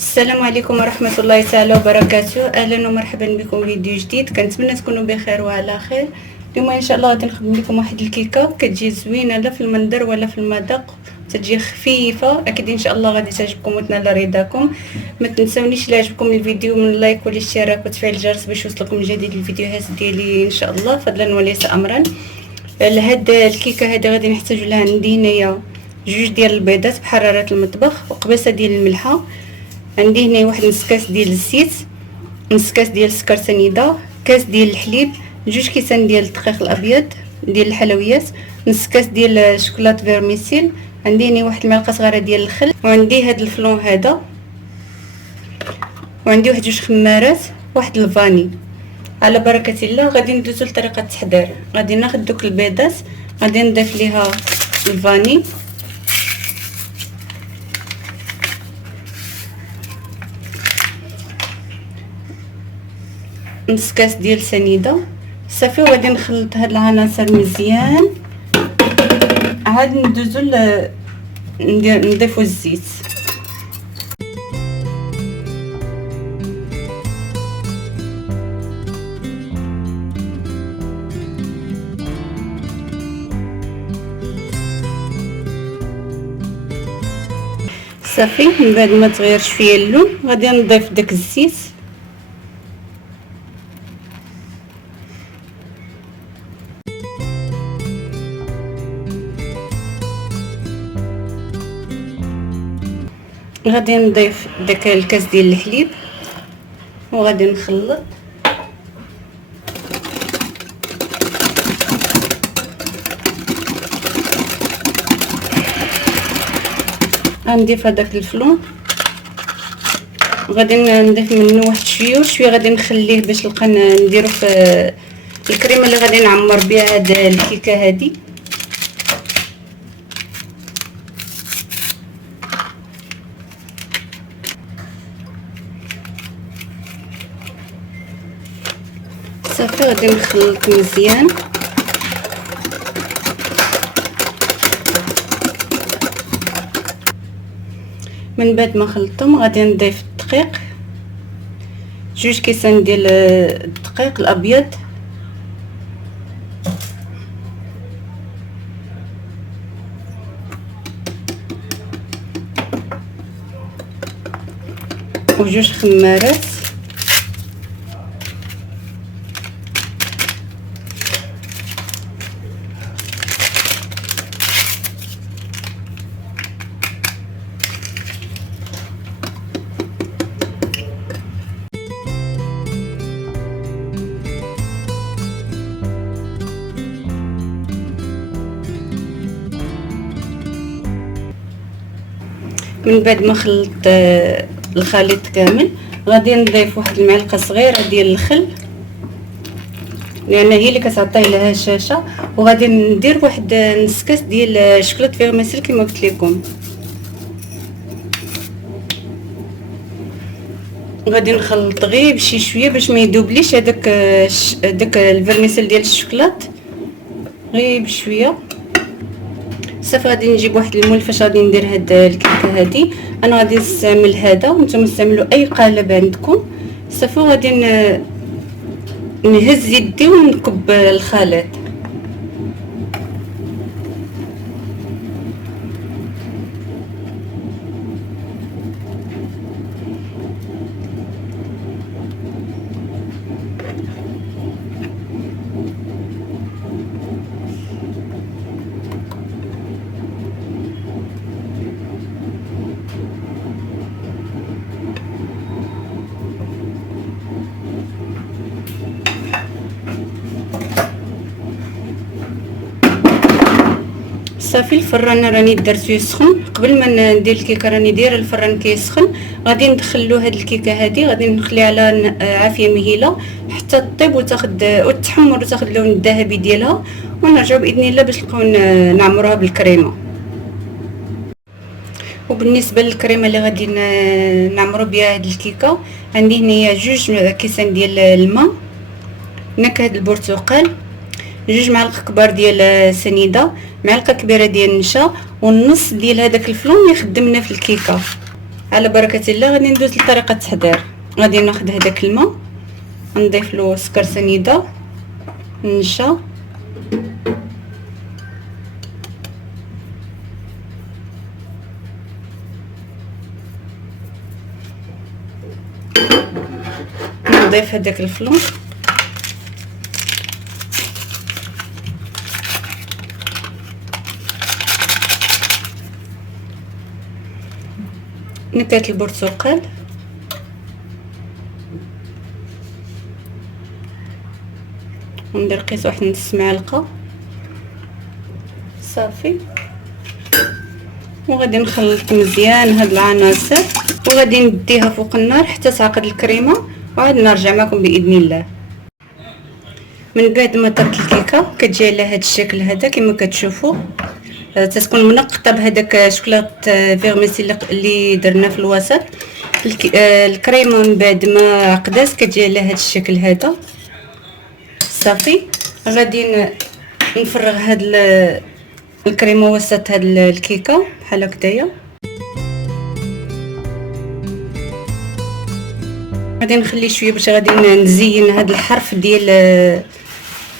السلام عليكم ورحمة الله تعالى وبركاته. اهلا ومرحبا بكم فيديو جديد. كنتمنى تكونوا بخير وعلى خير. اليوم ان شاء الله غادي نخدم لكم واحد الكيكه كتجي زوينه لا في المنظر ولا في المذاق، تجي خفيفه. اكيد ان شاء الله غادي تعجبكم وتنال رضاكم. ما تنسونيش الا عجبكم الفيديو من لايك والاشتراك وتفعيل الجرس باش يوصلكم جديد الفيديوهات ديالي ان شاء الله، فضلا وليس امرا. لهاد الكيكه هذه غادي نحتاجوا لها عندي هنايا جوج ديال البيضات بحراره المطبخ وقبيصه ديال الملحه. عندي هنا واحد نص كاس ديال الزيت، نص كاس ديال السكر سنيده، كاس ديال الحليب، جوج كيسان ديال الدقيق الابيض ديال الحلويات، نص كاس ديال الشوكولاط فيرميسيل، عندي هنا واحد الملعقه صغيره ديال الخل، وعندي هاد الفلون هذا، وعندي واحد جوج خمارات، واحد الفاني. على بركه الله غادي ندوزو لطريقه التحضير. غادي ناخذ دوك البيضات، غادي نضيف ليها الفاني، نص كاس ديال سنيده صافي، وغادي نخلط هاد العناصر مزيان. عاد ندوزو نضيفو الزيت. صافي من بعد ما تغير شويه اللون غادي نضيف داك الزيت، غادي نضيف داك الكاس ديال الحليب وغادي نخلط. غنضيف هذاك الفلون، غادي نضيف منه واحد شويه وشويه، غادي نخليه باش نلقى نديرو في الكريمه اللي غادي نعمر بها هاد الكيكه هادي. صافي غادي نخلط مزيان. من بعد ما خلطتهم غادي نضيف الدقيق، جوج كيسان ديال الدقيق الابيض، وجوج خمارات، من بعد ما خلط الخليط كامل غادي نضيف واحد المعلقه صغيره ديال الخل، لان هي اللي كتعطي لها الهشاشه، وغادي ندير واحد نص كاس ديال الشوكولاط فيرميسيل كما قلت لكم. غادي نخلط غير بشي شويه باش ما يذوبليش هذاك الفيرميسيل ديال الشوكولاط، غير بشويه. صافي غادي نجيب واحد المول فاش غادي ندير هاد الكيكه هادي. انا غادي نستعمل هذا وانتم استعملوا اي قالب عندكم. صافي غادي نهز يدي ونكب الخليط. صافي الفران راني درتو يسخن. قبل ما ندير الكيكه راني دايره الفران كيسخن. غادي ندخلو هاد الكيكه هادي، غادي نخليها على عافيه مهيله حتى طيب وتحمر وتاخذ اللون الذهبي ديالها، ونرجعوا باذن الله باش نبقاو نعمروها بالكريمه. وبالنسبه للكريمه اللي غادي نعمرو بها هاد الكيكه، عندي هنايا جوج كيسان ديال الماء نكهه البرتقال، جوج معالق كبار ديال سنيده، معلقه كبيره ديال النشا، والنص ديال هذاك الفلون اللي خدمنا في الكيكه. على بركه الله غادي ندوز لطريقه التحضير. غادي ناخذ هذاك الماء نضيف له سكر سنيده، النشا، نضيف هذاك الفلون، نكهة البرتقال، وندير قيس واحد نص معلقه صافي. وغادي نخلط مزيان هاد العناصر، وغادي نديها فوق النار حتى تعقد الكريمه، وعاد نرجع معكم باذن الله. من بعد ما طرت الكيكه كتجي على هاد الشكل هذا كما كتشوفوا، تتكون منقطه بهذاك شوكولات فيرميسيل اللي درنا في الوسط. الكريمه من بعد ما عقدات كتجي على هاد الشكل هذا صافي. غادي نفرغ هاد الكريمه وسط هاد الكيكه بحال هكذايا. غادي نخلي شويه باش غادي نزين هاد الحرف ديال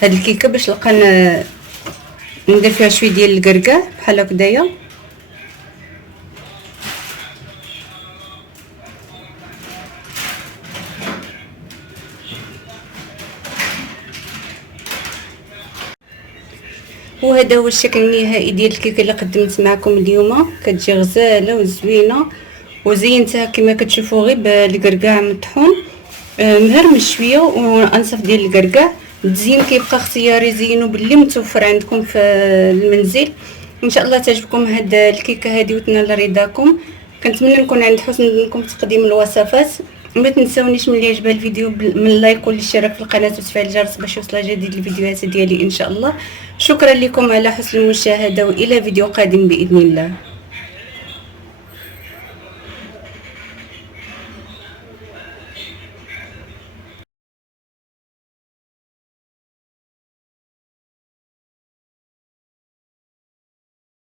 هاد الكيكه، باش نلقى ندير فيها شويه ديال الكركاع بحال هكذايا. وهذا هو الشكل النهائي ديال الكيكه اللي قدمت معكم اليوم. كتجي غزاله وزوينه، وزينتها كما كتشوفوا غير بالكركاع مطحون مهرمش شويه وانصف ديال الكركاع. التزيين كيبقى اختياري، زينوا باللي متوفر عندكم في المنزل. ان شاء الله تعجبكم هاد الكيكه هذه وتنال رضاكم. كنتمنى نكون عند حسن منكم تقديم الوصفات. ما تنسونيش من اللي عجبها الفيديو من اللايك والاشتراك في القناه وتفعيل الجرس باش يوصل جديد الفيديوهات ديالي ان شاء الله. شكرا لكم على حسن المشاهده، والى فيديو قادم باذن الله.